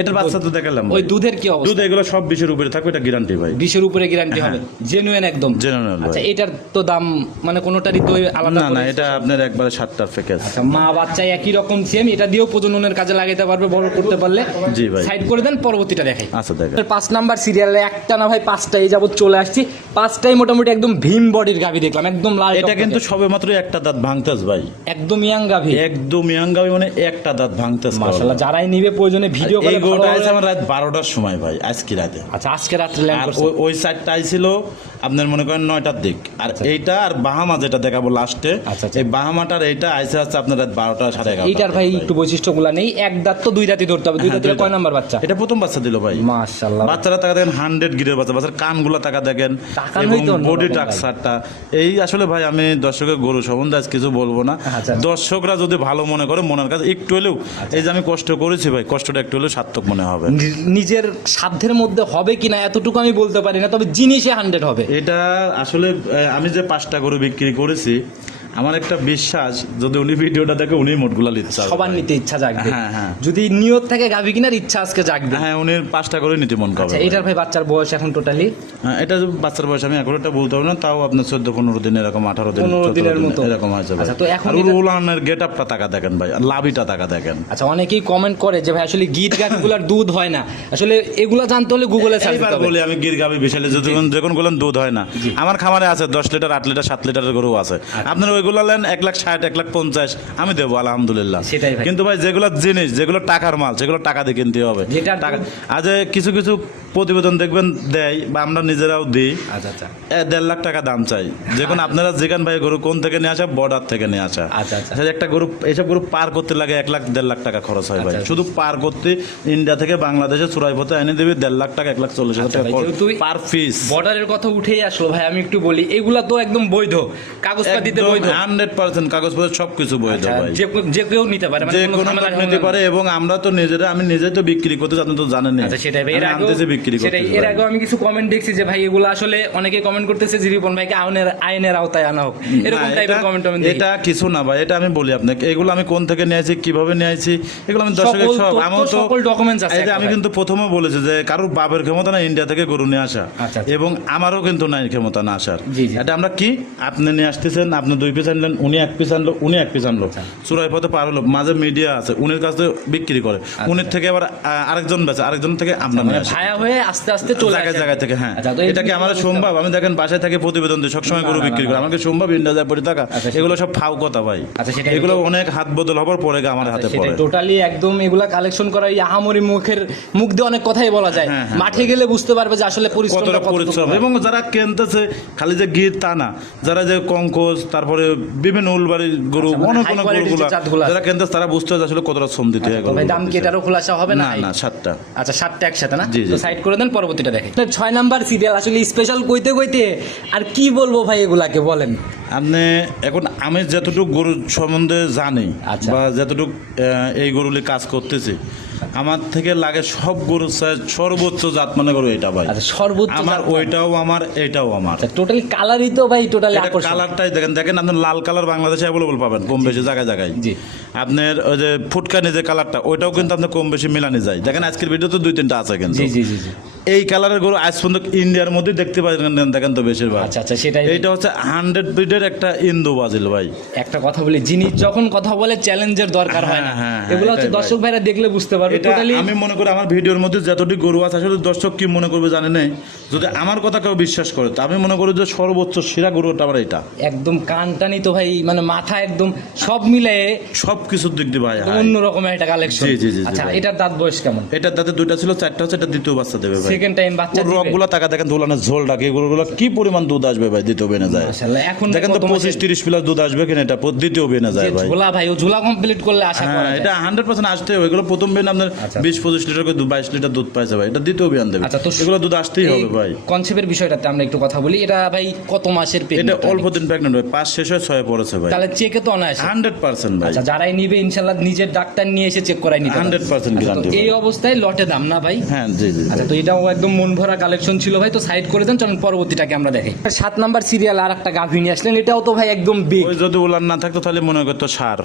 এটার বাচ্চা তো দেখালাম ওই ভাই। দুধের কি অবস্থা? দুধ এগুলো সব 20-এর উপরে থাকবে, এটা গ্যারান্টি ভাই। 20-এর উপরে গ্যারান্টি হবে, জেনুইন একদম। Genuine ভাই। আচ্ছা, এটার তো দাম মানে কোনোটারই তো আলাদা না, না, করে- এটা আপনার একবারে 7টার প্যাকেজ। আচ্ছা, মা বাচ্চা একই রকম সেম, এটা দিয়েও প্রজননের কাজে লাগাইতে পারবে, বড় করতে পারলে। জি ভাই। সাইড করে দেন, পরবর্তীটা দেখাই। আচ্ছা, দেখেন 5 নাম্বার সিরিয়ালে একটা না ভাই 5টাই যাবত চলে আসছি, 5টাই মোটামুটি একদম ভীম বডির গাভি দেখলাম, একদম লাল এটা টকটকে। কিন্তু সবে মাত্র একটা দাঁত ভাঙতেছ ভাই, একদম ইয়াং গাভি। একদম ইয়াং গাবি, মানে একটা দাঁত ভাঙতেছ। মাশাআল্লাহ, যারাই নিবে প্রয়োজনে ভিডিও এই করে গোটা আছে আমার রাত 12টার সময় ভাই, আজকে রাতে। আচ্ছা, আজকে রাত্রে ল্যান্ড আর করছে। ওই সাইডটা আইছিল আপনার মনে করেন 9টার দিক, আর এইটা আর বাহামা যেটা দেখাবো লাস্টে, আচ্ছা, আচ্ছা। এই বাহামাটার এইটা আইসে হচ্ছে আপনার রাত 12টা 11:30। এইটার ভাই একটু বৈশিষ্ট্যগুলা নেই, এক দাঁত তো 2 দাঁতই ধরতে হবে, 2 দাঁতের কয় নাম্বার বাচ্চা? এটা প্রথম বাচ্চা দিল ভাই। মাশাআল্লাহ, বাচ্চারা টাকা দেখেন 100 গিরের বাচ্চা, বাচ্চার কানগুলা টাকা দেখেন, টাকান এবং হইতো অন্যরকম বডি ভাই। টাকসারটা। এই আসলে ভাই আমি দর্শকের গরু সম্বন্ধে আজ কিছু বলবো না, আচ্ছা। দর্শকরা যদি ভালো মনে করে, মনের কাছে একটু হলেও, এই যে আমি কষ্ট করেছি ভাই, কষ্টটা একটু হলেও সার্থক মনে হবে। নিজের সাধ্যের মধ্যে হবে কিনা এতটুকু আমি বলতে পারি না, তবে জিনিসে 100 হবে। এটা আসলে আমি যে 5টা গরু বিক্রি করেছি, আমার একটা বিশ্বাস, যদি উনি ভিডিওটা দেখে উনি মোটগুলা নিতে চাবে সবার ভাই। নিতে ইচ্ছা জাগবে, হ্যাঁ, হ্যাঁ। যদি নিয়ত থাকে গাভি কিনার ইচ্ছা আজকে জাগবে। হ্যাঁ, উনি 5টা করে নিতে মন করবে আচ্ছা, ভাই। এটার ভাই বাচ্চার বয়স এখন টোটালি? হ্যাঁ, এটা যে বাচ্চার বয়স আমি এখন এটা বলতে পারবো না, তাও আপনার 14-15 দিন, এরকম 18 দিন, 15 দিনের মতো এরকম হয়েছে ভাই। আচ্ছা, তো এখন আর এটা- উলানের গেট আপটা টাকা দেখেন ভাই, আর লাভিটা টাকা দেখেন। আচ্ছা, অনেকেই কমেন্ট করে যে ভাই আসলে গিট গাভিগুলার দুধ হয় না, আসলে এগুলা জানতে হলে গুগলে সার্চ এইবার দিতে হবে। বলি আমি গির গাবি বিশালে যখন বললেন দুধ হয় না, আমার খামারে আছে 10 লিটার 8 লিটার 7 লিটারের গরু আছে, আপনারা ওইগুলো নেন 1,60,000 1,50,000 আমি দেবো আলহামদুলিল্লাহ। সেটাই ভাই। কিন্তু ভাই যেগুলো জিনিস, যেগুলো টাকার মাল, সেগুলো টাকা দিয়ে কিনতে হবে। যেটার টাকা আজ কিছু কিছু প্রতিবেদন দেখবেন দেয়, বা আমরা নিজেরাও দিই, আচ্ছা, আচ্ছা, 1.5 লাখ টাকা দাম চাই। যখন আপনারা যেখান ভাই গরু কোন থেকে নিয়ে আসা, বর্ডার থেকে নিয়ে আসা। আচ্ছা, আচ্ছা। আচ্ছা, একটা গরু, এইসব গরু পার করতে লাগে 1,00,000 1.5 লাখ টাকা খরচ হয় ভাই, আচ্ছা, শুধু পার করতে। ইন্ডিয়া থেকে বাংলাদেশে চুরাই পথে এনে দেবে 1.5 লাখ টাকা 1,40,000 আচ্ছা টাকা ভাই, যেহেতু পার পিস। বর্ডারের কথা উঠেই আসলো ভাই, আমি একটু বলি এগুলা তো একদম বৈধ, কাগজপাতিতে বৈধ। 100% কাগজপত্র সবকিছু বৈধ আচ্ছা, ভাই, যে কেউ নিতে পারে, মানে যে কোনো কোনো ঝামেলা লোক নিতে পারে। এবং আমরা তো নিজেরা, আমি নিজে তো বিক্রি করতে, আপনি তো জানেন। আচ্ছা, সেটাই ভাই, এর আমি আগেও আনতেছি, বিক্রি সেটাই, করতেছি এর ভাই। আগেও আমি কিছু কমেন্ট দেখছি যে ভাই এগুলো আসলে অনেকে কমেন্ট করতেছে যে রিপন ভাইকে আইনের আওতায় আনা হোক, এরকম না, টাইপের কমেন্ট আমি দেখি। এটা কিছু না ভাই, এটা আমি বলি আপনাকে, এগুলো আমি কোন থেকে নিয়ে আসি, কিভাবে নিয়ে আসি, এগুলো আমি দর্শকের সকল সব তথ্য, আমার তো সকল documents আছে এই যে আমি একটা কিন্তু প্রথমে বলেছি যে কারোর বাপের ক্ষমতা না ইন্ডিয়া থেকে গরু নিয়ে আসা, আচ্ছা। এবং আমারও কিন্তু নাই ক্ষমতা না আসার। জি, জি। এটা আমরা কি, আপনি নিয়ে আসতেছেন, আপনি 2 পিস আনলেন, উনি 1 পিস আনলো, উনি 1 পিস আনলো, চুরাই পথে পার হলো, মাঝে মিডিয়া আছে, উনির কাছে বিক্রি করে, উনির থেকে আবার আরেকজন বেচে, আরেকজন থেকে আপনার নিয়ে আসে, ভায়া হয়ে আস্তে আস্তে চলে জায়গায় আসে। জায়গায় থেকে। হ্যাঁ, আচ্ছা, তো এই এটা কি আমার সম্ভব? আমি দেখেন বাসায় থেকে প্রতিবেদন দিই, সবসময় গরু না, বিক্রি করে, আমাকে সম্ভব ইন্ডিয়া যায় পড়ে থাকা? আচ্ছা, এগুলো সব ফাউ কথা ভাই। আচ্ছা, সেটাই। এগুলো অনেক হাত বদল হবার পরে আমার হাতে পড়ে। সেটাই, টোটালি একদম এগুলা কালেকশন করা এই আহামরি মুখ দিয়ে অনেক কথাই বলা যায়, হ্যাঁ, হ্যাঁ, মাঠে গেলে বুঝতে পারবে যে আসলে পরিশ্রমটা কতটা কতটুকু পরিশ্রম। হয়। এবং যারা কিনতেছে খালি যে গির তা না, যারা যে কঙ্কজ, তারপরে বিভিন্ন উলবাড়ির গরু, আচ্ছা, মানে অনেক high অনেক quality গরুগুলা যে জাতগুলো আছে। যারা কিনতেছে তারা বুঝতে হবে আসলে কতটা শ্রম দিতে হয় তো ভাই দাম কি এটারও খোলাসা হবে না? না, না, 7টা। আচ্ছা, 7টা একসাথে না? জি, জি। তো সাইড করে দেন, পরবর্তীটা দেখেন। 6 নাম্বার সিরিয়াল আসলে স্পেশাল কইতে কইতে আর কি বলবো ভাই, এগুলাকে বলেন। আপনি এখন আমি যতটুকু গরু সম্বন্ধে জানি, আচ্ছা। বা যতটুকু এই গরুলি কাজ করতেছি, আমার থেকে লাগে সব গরু সর্বোচ্চ জাত মানে গরু এটা ভাই। আচ্ছা, সর্বোচ্চ আমার ওইটাও আমার, এটাও আমার। টোটালি কালারই তো ভাই টোটালি আকর্ষণ। কালারটাই দেখেন, দেখেন আপনার লাল কালার বাংলাদেশে অ্যাভেলেবল পাবেন কম বেশি জায়গায় জায়গায়। জি। আপনার ওই যে ফুটকানি যে কালারটা, ওইটাও কিন্তু আপনার কম বেশি মিলানি যায়। দেখেন আজকের ভিডিও তো 2-3টা আছে কিন্তু। জি, জি, জি, জি। এই কালারের গরু আজ পর্যন্ত ইন্ডিয়ার মধ্যে দেখতে পাচ্ছেন, দেখেন তো বেশিরভাগ। আচ্ছা আচ্ছা, সেটাই। এইটা হচ্ছে 100 ব্রিডের একটা ইন্দো বাজিল ভাই। একটা কথা বলি, যিনি যখন কথা বলে চ্যালেঞ্জের দরকার হয় না, এগুলো হচ্ছে দর্শক ভাইরা দেখলে বুঝতে পারবে। টোটালি আমি মনে করি আমার ভিডিওর মধ্যে যতটি গরু আছে আসলে দর্শক কি মনে করবে জানে না, যদি আমার কথা কেউ বিশ্বাস করে তো আমি মনে করি যে সর্বোচ্চ সেরা গরুটা আমার এটা। একদম কানটানি তো ভাই, মানে মাথা একদম সব মিলে সবকিছুর দিক দিয়ে ভাই অন্য রকমের একটা কালেকশন। জি, জি, জি, আচ্ছা, ভাই। এটার দাঁত বয়স কেমন? এটার দাঁতে দুইটা ছিল, চারটা হচ্ছে, এটা দ্বিতীয় বাচ্চা দেবে ভাই। সেকেন্ড টাইম বাচ্চা দিবে। রকগুলো টাকা দেখেন, দোলানের ঝোল ডাকে, এগুলো কি পরিমাণ দুধ আসবে ভাই দ্বিতীয় বেনে যায়। মাশাআল্লাহ, এখন দেখেন তো 25-30 প্লাস দুধ আসবে কিনা, এটা দ্বিতীয় বেনে যায় ভাই। ঝোলা ভাই, ও ঝোলা কমপ্লিট করলে আশা করা হ্যাঁ, যায়। এটা 100% আসতে হবে। এগুলো প্রথম বেন আপনার 20-25 লিটার করে 22 লিটার দুধ পাইছে ভাই, এটা দ্বিতীয় বেন দেবে। আচ্ছা, তো এগুলো দুধ আসতেই হবে ভাই। কনসেপ্টের বিষয়টাতে আমরা একটু কথা বলি, এটা ভাই কত মাসের এটা প্রেগন্যান্ট? অল্প দিন প্রেগন্যান্ট ভাই, 5 শেষ হয় 6 পড়েছে ভাই। তাহলে চেকে তো অনায়াসে 100% ভাই। আচ্ছা, যারাই নিবে ইনশাআল্লাহ নিজের ডাক্তার নিয়ে এসে চেক করাই নিতে 100% গ্যারান্টি। এই অবস্থায় লটে দাম না ভাই? হ্যাঁ, জি জি। আচ্ছা, তো এটাও একদম মন ভরা কালেকশন ছিল ভাই, তো সাইড করে দেন, চলুন পরবর্তীটাকে আমরা দেখি। 7 নাম্বার সিরিয়াল আর একটা গাভী নিয়ে আসলেন, এটাও তো ভাই একদম বিগ। ওই যদি উলান না থাকতো তাহলে মনে করতো সার।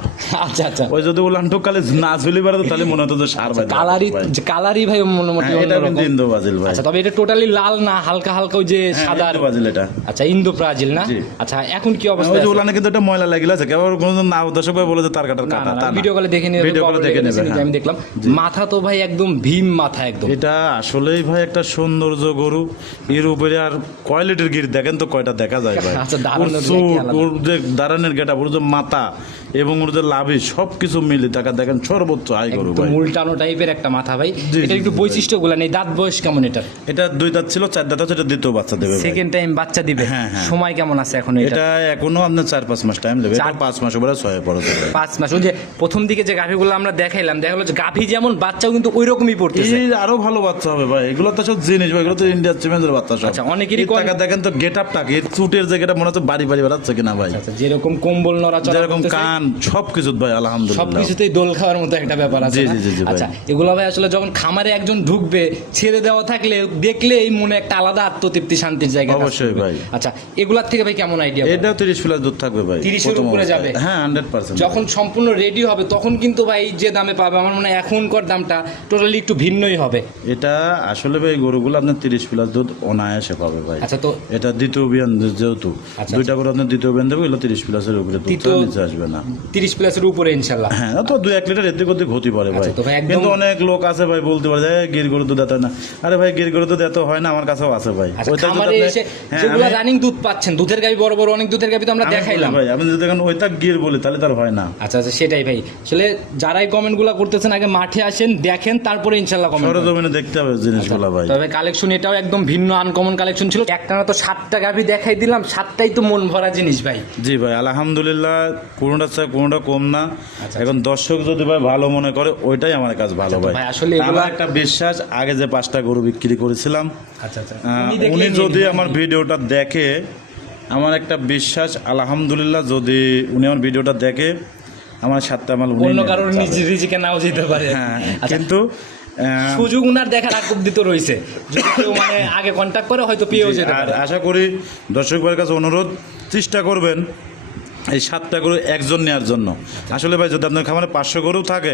আচ্ছা আচ্ছা, ওই যদি উলান ঢোকালে না ঝুলি বাড়াতো তাহলে মনে হতো যে সার ভাই। কালারই ভাই মোটামুটি এটা অন্যরকম। কিন্তু ইন্দো বাজিল ভাই। আচ্ছা, তবে এটা টোটালি লাল না, হালকা হালকা ওই যে সাদা ইন্দো বাজিল এটা। আচ্ছা, ইন্দো ব্রাজিল না? জি। আচ্ছা, এখন কি অবস্থা ওই যে আছে? উলানে কিন্তু একটা ময়লা লাগিল আছে, কেবল কোনদিন না দর্শক ভাই বলে যে তার কাটার কাটা, তা না। ভিডিও কলে দেখে নিয়ে ভিডিও কলে দেখে নেবে, আমি দেখলাম মাথা তো ভাই একদম ভীম মাথা একদম। এটা আসলেই ভাই একটা সৌন্দর্য গরু, এর উপরে আর কোয়ালিটির গির দেখেন তো কয়টা দেখা যায় ভাই। আচ্ছা, ওর দাঁড়ানোর চোখ, দেখি আলাদা। ওর যে দাঁড়ানোর গেটা, ওর যে মাথা এবং ওর যে লাভি সবকিছু মিলে টাকা দেখেন সর্বোচ্চ হাই গরু একদম ভাই। উল্টানো টাইপের একটা মাথা ভাই। জি, এটা জি, একটু জি, বৈশিষ্ট্যগুলো নেই, দাঁত বয়স কেমন এটার? এটা 2 দাঁত ছিল, 4 দাঁত হচ্ছে, এটা দ্বিতীয় বাচ্চা দেবে ভাই। সেকেন্ড টাইম বাচ্চা দিবে। হ্যাঁ, হ্যাঁ। সময় কেমন আছে এখন এটা? এটা এখনো আপনার 4-5 মাস টাইম দেবে, এটা 5 মাস পরে 6 পড়ে যাবে। 5 মাস। ওই যে প্রথম দিকে যে গাভীগুলো আমরা দেখাইলাম, দেখা গেলো যে গাভী যেমন বাচ্চাও কিন্তু ওই রকমই পড়তেছে। এই আরো ভালো বাচ্চা হবে ভাই, এগুলো তো সব জিনিস ভাই, এগুলো তো ইন্ডিয়ার চিমেন্সের বাচ্চা সব। আচ্ছা, অনেকেরই এর টাকা দেখেন তো গেটআপটাকে, এর চুটের যে গেটআপ মনে হচ্ছে বাড়ি বাড়ি বেড়াচ্ছে কিনা ভাই। আচ্ছা, যেরকম কম্বল নড়াচড়া যেরকম করতেছে, কান সবকিছু ভাই আলহামদুলিল্লাহ। সবকিছুতেই দোল খাওয়ার মতো একটা ব্যাপার আছে জি, না? জি, জি, জি, ভাই। আচ্ছা, এগুলো ভাই আসলে যখন খামারে একজন ঢুকবে, ছেড়ে দেওয়া থাকলে দেখলেই মনে একটা আলাদা আত্মতৃপ্তি, শান্তির জায়গা কাজ অবশ্যই করবে। ভাই। আচ্ছা, এগুলার থেকে ভাই কেমন আইডিয়া? এটা 30 প্লাস দুধ থাকবে ভাই, 30 এর উপরে যাবে? হ্যাঁ 100%। যখন সম্পূর্ণ রেডি হবে তখন কিন্তু ভাই যে দামে পাবে, আমার মনে হয় এখনকার দামটা টোটালি একটু ভিন্নই হবে। এটা আসলে ভাই গরুগুলো আপনার 30 প্লাস দুধ অনায়াসে পাবে ভাই। আচ্ছা, তো এটা দ্বিতীয় বিয়ান যেহেতু আচ্ছা, দুইটা করে আপনার দ্বিতীয় বিয়ান দেবে, এগুলো 30 প্লাসের উপরে দুধ তৃতীয়- নিচে আসবে না। 30 প্লাসের উপরে ইনশাআল্লাহ। হ্যাঁ, তো 2-1 লিটার এদিক ওদিক হতে পারে ভাই। তো ভাই একদম- কিন্তু অনেক লোক আছে ভাই বলতে পারে যে গির গরু দুধ এত হয় না। আরে ভাই গির গরু দুধ এত হয় না, আমার কাছেও আছে ভাই। আচ্ছা, ওইটা যদি খামারে আপনি- এসে হ্যাঁ, যেগুলো আমি- রানিং দুধ পাচ্ছেন, দুধের গাভী বড় বড় অনেক দুধের গাভী তো আমরা আমি দেখাইলাম বলি ভাই, আমি যদি দেখেন ওইটা গির বলি তাহলে তার হয় না। আচ্ছা আচ্ছা, সেটাই ভাই। আসলে যারাই কমেন্টগুলো করতেছেন আগে মাঠে আসেন, দেখেন, তারপরে ইনশাআল্লাহ কমেন্ট করেন। সরজমিনে দেখতে হবে জিনিসগুলো ভাই। তবে কালেকশন এটাও একদম ভিন্ন আনকমন কালেকশন ছিল। একটানা তো 7টা গাভী দেখাই দিলাম, 7টাই তো মন ভরা জিনিস ভাই। জি ভাই আলহামদুলিল্লাহ, কোনোটা চাই কোনোটা কম না। এখন দর্শক যদি ভাই ভালো মনে করে ওইটাই আমার কাজ ভালো ভাই। ভাই আসলে এগুলা- আমার একটা বিশ্বাস, আগে যে 5টা গরু বিক্রি করেছিলাম, আচ্ছা আচ্ছা, উনি যদি আমার ভিডিওটা দেখে, আমার একটা বিশ্বাস আলহামদুলিল্লাহ, যদি উনি আমার ভিডিওটা দেখে আমার 7টা মাল উনি অন্য নেবেন, কারোর যাবে। নিজে রিজিকে নাও যেতে পারে। হ্যাঁ, আচ্ছা, কিন্তু সুযোগ উনার দেখার আগ অব্দি তো রয়েছে, যদি কেউ মানে আগে কন্ট্যাক্ট করে হয়তো পেয়েও যেতে আর পারে। আশা করি দর্শক ভাইয়ের কাছে অনুরোধ, চেষ্টা করবেন এই 7টা গরু একজন নেওয়ার জন্য। আসলে ভাই যদি আপনার খামারে 500 গরু থাকে,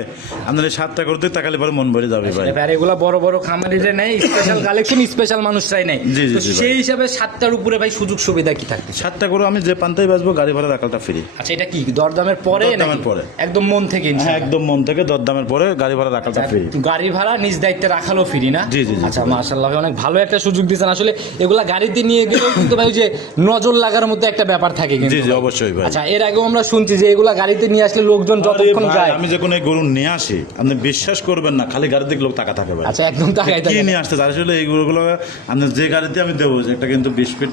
আপনার এই 7টা গরুতে তাকালে পরে মন ভরে যাবে ভাই। এবার এগুলা বড় বড় খামারিরা নেই, স্পেশাল কালেকশন স্পেশাল মানুষরাই নেই। জি, জি, তো জি, ভাই। সেই হিসাবে 7টার উপরে ভাই সুযোগ সুবিধা কি থাকবে? 7টা গরু আমি যে পান্তায় বাঁচবো, গাড়ি ভাড়া রাখালটা ফ্রি। আচ্ছা, এটা কি দরদামের পরে দরদামের নাকি? পরে। একদম মন থেকে হ্যাঁ, ইনশাআল্লাহ? একদম মন থেকে দরদামের পরে গাড়ি ভাড়া রাখালটা ফ্রি। গাড়ি ভাড়া নিজ দায়িত্বে রাখালো ফ্রি না? জি, জি, জি, আচ্ছা, জি, ভাই। মাশাআল্লাহ ভাই, অনেক ভালো একটা সুযোগ দিয়েছেন। আসলে এগুলা গাড়িতে নিয়ে গেলেও কিন্তু ভাই যে নজর লাগার মতো একটা ব্যাপার থাকে কিন্তু। জি, জি, ভাই। অবশ্যই ভাই। আচ্ছা, এর আগেও আমরা শুনছি যে এগুলা গাড়িতে নিয়ে আসলে লোকজন যতক্ষণ আরে ভাই, যায়। আমি যখন এই গরু নিয়ে আসি, আপনি বিশ্বাস করবেন না, খালি গাড়ির দিকে লোক টাকা থাকে ভাই। আচ্ছা, একদম তাকাই কি থাকে। নিয়ে আসতে আসলে এই গরুগুলো আপনি যে গাড়িতে আমি দেবো, একটা কিন্তু 20 ফিট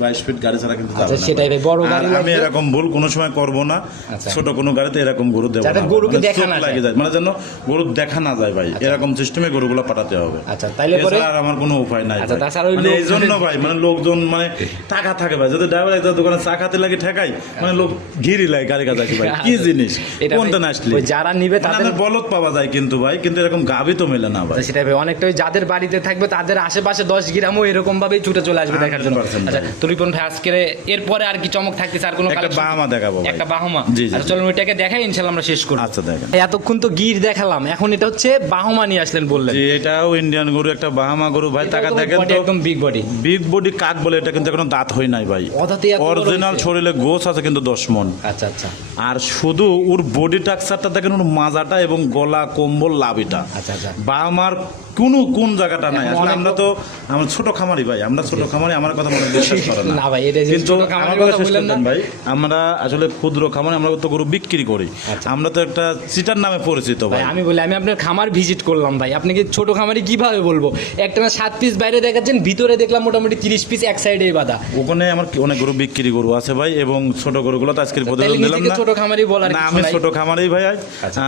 22 ফিট গাড়ি ছাড়া কিন্তু যাবে আচ্ছা, না সেটাই ভাই, বড় আর গাড়ি আমি লাগবে। এরকম ভুল কোনো সময় করব না। আচ্ছা। ছোট কোনো গাড়িতে এরকম গরু দেবো যাতে না, গরুকে মানে দেখা চোখ না লাগে যায়। যায়, মানে যেন গরু দেখা না যায় ভাই, এরকম সিস্টেমে গরুগুলো পাঠাতে হবে। আচ্ছা, তাইলে পরে- এছাড়া আর আমার কোনো উপায় নাই আচ্ছা, ভাই। তাছাড়া ওই মানে লোক এই জন্য ভাই, মানে লোকজন মানে টাকা থাকে ভাই, যদি ড্রাইভার একটা দোকানে চা খাতে লাগে ঠেকাই, মানে লোক ঘিরি লাই গাড়ি কাছে ভাই কি জিনিস এটা কোনটা ভাই, না আসলে ওই যারা নিবে তাদের তাদের বলদ পাওয়া যায় কিন্তু ভাই, কিন্তু এরকম গাভী তো মেলে না ভাই। সেটাই ভাই, অনেকটা ওই যাদের বাড়িতে থাকবে তাদের আশেপাশে 10 গ্রামও এরকম ভাবেই ছুটে চলে আসবে দেখার জন্য। 100% আচ্ছা তো রিপন ভাই আজকে এরপরে আর কি চমক থাকতেছে, আর কোনো একটা collection? বাহামা দেখাবো ভাই। একটা বাহামা। জি, জি, আচ্ছা চলুন ওইটাকে দেখাই, ইনশাআল্লাহ আমরা শেষ করব। আচ্ছা দেখেন। এতক্ষণ তো গির দেখালাম, এখন এটা হচ্ছে বাহামা নিয়ে আসলেন বললেন। জি এটাও ইন্ডিয়ান গরু, একটা বাহামা গরু ভাই। টাকা দেখেন body তো, একদম বিগ বডি। বিগ বডি কাক বলে, এটা কিন্তু এখনো দাঁত হয় নাই ভাই। অদাতে এত বড় অরিজিনাল হয়েছে? শরীরে গোছ আছে কিন্তু 10 মণ। আচ্ছা আচ্ছা আর শুধু ওর বডি টাক্সারটা দেখেন, ওর মাজাটা এবং গলা কম্বল লাভিটা আচ্ছা আচ্ছা। বা আমার কোন জায়গাটা নাই। আসলে আমরা তো আমরা ছোট খামারি ভাই, আমরা ছোট খামারি, আমার কথা মনে বিশ্বাস করে না। না ভাই, এটা যে কিন্তু ছোট খামারের আমার কথা কথা শেষ বললেন করতেন না? ভাই, আমরা আসলে ক্ষুদ্র খামারি, আমরা তো গরু বিক্রি করি। আচ্ছা। আমরা তো একটা চিটার নামে পরিচিত ভাই ভাই। আমি বলি, আমি আপনার খামার ভিজিট করলাম ভাই, আপনি কি ছোট খামারি কিভাবে বলবো? একটা না 7 পিস বাইরে দেখাচ্ছেন, ভিতরে দেখলাম মোটামুটি 30 পিস এক সাইডেই বাঁধা। ওখানে আমার অনেক গরু বিক্রি গরু আছে ভাই, এবং ছোট গরুগুলো তো আজকের প্রতিবেদন তাইলে দিলাম নিজেকে না। ছোট খামারি বলার না কিছু আমি নাই। ছোট খামারি ভাই। আচ্ছা।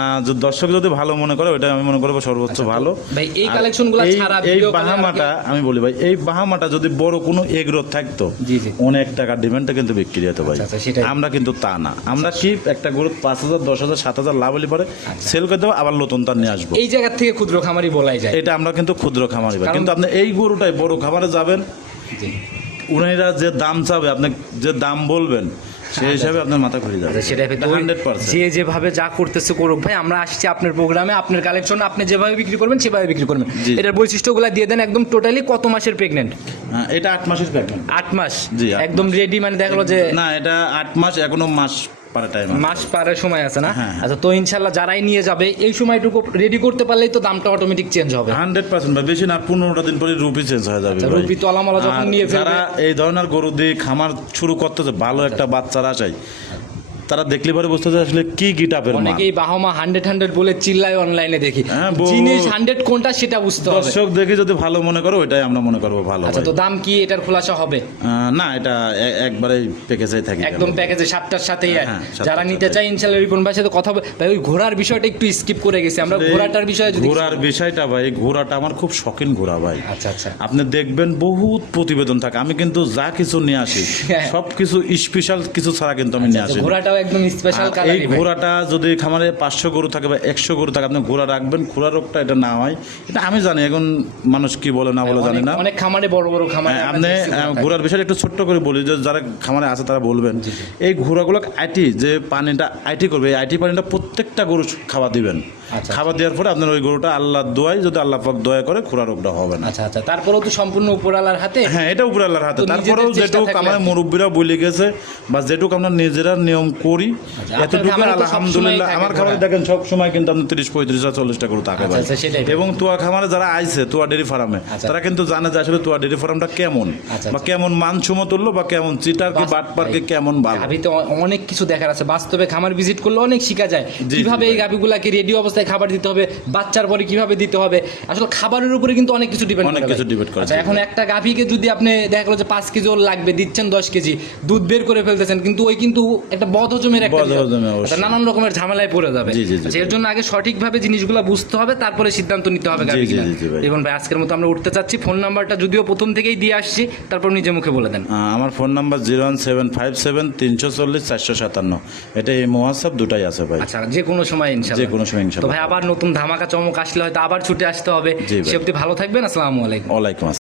দর্শক যদি ভালো মনে করে, ওটা আমি মনে করবো সর্বোচ্চ ভালো। ভাই এই আর কালেকশনগুলো এই- ছাড়া এই ভিডিও বাহামাটা আমি বলি ভাই, এই বাহামাটা যদি বড় কোনো এগ্রোথ থাকতো, জি, জি। অনেক টাকা ডিমান্ডটা কিন্তু বিক্রি হতো ভাই। আচ্ছা, আচ্ছা, সেটাই। আমরা কিন্তু তা না, আমরা কি একটা গরু 5,000 10,000 7,000 লাভ হলে পরে সেল করে দেবো, আবার নতুন তার নিয়ে আসবো। এই জায়গা থেকে ক্ষুদ্র খামারি বলাই যায়। এটা আমরা কিন্তু ক্ষুদ্র খামারি ভাই। কারণ- কিন্তু আপনি এই গরুটাই বড় খামারে যাবেন, জি। উনারা যে দাম চাবে, আপনি যে দাম বলবেন সেই হিসাবে আপনার মাথা ঘুরে যাবে। আচ্ছা, সেটাই ভাই। তো 100%। যে যেভাবে যা করতেছে করুক ভাই, আমরা আসছি আপনার প্রোগ্রামে, আপনার কালেকশন আপনি যেভাবে বিক্রি করবেন সেভাবে বিক্রি করবেন। জি। এটার বৈশিষ্ট্যগুলো দিয়ে দেন একদম টোটালি। কত মাসের প্রেগনেন্ট? এটা 8 মাসের প্রেগন্যান্ট। 8 মাস। জি, 8 একদম রেডি, মানে দেখলো যে না এটা 8 মাস, এখনো মাস পারে টাইম আছে। মাস পারের সময় আছে না? হ্যাঁ। আচ্ছা তো ইনশাল্লাহ যারাই নিয়ে যাবে এই সময়টুকু রেডি করতে পারলেই তো দামটা অটোমেটিক চেঞ্জ হবে। 100% ভাই, বেশি না 15টা দিন পরে রুপি চেঞ্জ হয়ে যাবে আচ্ছা, ভাই। রুপি তলামলা যখন আর নিয়ে ফেলবে- যারা এই ধরনের গরু দিয়ে খামার শুরু করতেছে, ভালো একটা বাচ্চারা চাই, তারা দেখলে পরে বুঝতে পারছে আসলে কি গিটাপের মান। অনেকেই বাহমা 100 বলে চিল্লায় অনলাইনে দেখি, হ্যাঁ, জিনিস 100 কোনটা সেটা বুঝতে হবে। দর্শক দেখে যদি ভালো মনে করো, ওইটাই আমরা মনে করবো ভালো আচ্ছা ভাই। তো দাম কি এটার খোলাসা হবে? না এটা একবারে প্যাকেজেই থাকি একদম প্যাকেজে 7টার সাথেই আর হ্যাঁ, 7টার যারা নিতে সাথেই। চায় ইনশাআল্লাহ রিপন ভাইয়ের সাথে কথা বলে। ভাই ওই ঘোড়ার বিষয়টা একটু স্কিপ করে গেছি আমরা, ঘোড়াটার বিষয়ে যদি ঘোড়ার বিষয়টা ভাই, ঘোড়াটা আমার খুব শখিন ঘোড়া ভাই। আচ্ছা আচ্ছা। আপনি দেখবেন বহুত প্রতিবেদন থাকে, আমি কিন্তু যা কিছু নিয়ে আসি হ্যাঁ। সব কিছু স্পেশাল কিছু ছাড়া কিন্তু আমি নিয়ে আসি। ঘোড়াটাও একদম স্পেশাল আর কালার। এই ঘোড়াটা যদি খামারে 500 গরু থাকে বা 100 গরু থাকে, আপনি ঘোড়া রাখবেন, ঘোড়া রোগটা এটা না হয়, এটা আমি জানি। এখন মানুষ কি বলে না বলে জানি না। অনেক খামারে বড় বড় খামারে আপনি ঘোড়ার বিষয়টা একটু ছোট্ট করে বলি, যে যারা খামারে আছে তারা বলবেন, এই ঘোড়াগুলো আইটি যে পানিটা আইটি করবে, এই আইটি পানিটা প্রত্যেকটা গরু খাওয়া দিবেন। আচ্ছা। খাবার দেওয়ার পরে আপনার ওই গরুটা আল্লাহর দোয়ায়, যদি আল্লাহ পাক দয়া করে, ঘোড়া রোগটা হবে না। আচ্ছা আচ্ছা। তারপরেও তো সম্পূর্ণ উপরালার হাতে। হ্যাঁ এটা উপরে আল্লাহর হাতে। তো নিজেদের তারপরেও চেষ্টা যেটুকু থাকলে আমার আর কি। মুরব্বীরা বলে গেছে বা যেটুকু আমরা নিজেরা নিয়ম করি, আপনার এতটুকু খামারে তো সবসময় আলহামদুলিল্লাহ। থাকে আমার ঘোড়া। খামারে দেখেন সব সময় কিন্তু আপনি 30-35 40টা গরু থাকে আচ্ছা, ভাই। আচ্ছা, সেটাই। এবং তুয়া খামারে যারা আইছে, তুয়া ডেরি ফার্মে, আচ্ছা। তারা কিন্তু জানে যে আসলে তুয়া ডেরি ফার্মটা কেমন, আচ্ছা, বা কেমন মানসম্মত বা কেমন চিটার কি বাস- বাটপারকে কেমন ভালো। গাভীতে অনেক কিছু দেখার আছে, বাস্তবে খামার ভিজিট করলে অনেক শেখা যায়। জি, কিভাবে জি এই গাভীগুলাকে রেডি অবস্থায় খাবার দিতে হবে, বাচ্চার পরে কিভাবে দিতে হবে, আসলে খাবারের উপরে কিন্তু অনেক কিছু ডিপেন্ড অনেক কিছু depend করে। আচ্ছা এখন একটা গাভীকে যদি আপনি দেখা গেলো যে 5 কেজি ওর লাগবে, দিচ্ছেন 10 কেজি দুধ বের করে ফেলতেছেন, কিন্তু ওই কিন্তু একটা বদহজমের একটা বিষয়। বদহজমের অবশ্যই। আচ্ছা, নানান রকমের ঝামেলায় পড়ে যাবে। জি, জি, জি। আচ্ছা, এর জন্য আগে সঠিকভাবে জিনিসগুলো বুঝতে হবে, তারপরে সিদ্ধান্ত নিতে হবে গাভী জি, কিনা। জি, ভাই। দেখুন ভাই আজকের মতো আমরা উঠতে চাচ্ছি, ফোন নাম্বারটা যদিও প্রথম থেকেই দিয়ে আসছি, তারপর নিজে মুখে বলে দেন। আমার ফোন নাম্বার 01757 340 457। এটা এই হোয়াটসঅ্যাপ দুটাই আছে ভাই। আচ্ছা যে কোনো সময় ইনশাআল্লাহ। যে কোনো সময় তো ইনশাআল্লাহ। ভাই আবার নতুন ধামাকা চমক আসলে হয়তো আবার ছুটে আসতে হবে। জি ভাই। সে অবধি ভালো থাকবেন। আসসালামু আলাইকুম। ওয়ালাইকুম আসসালাম।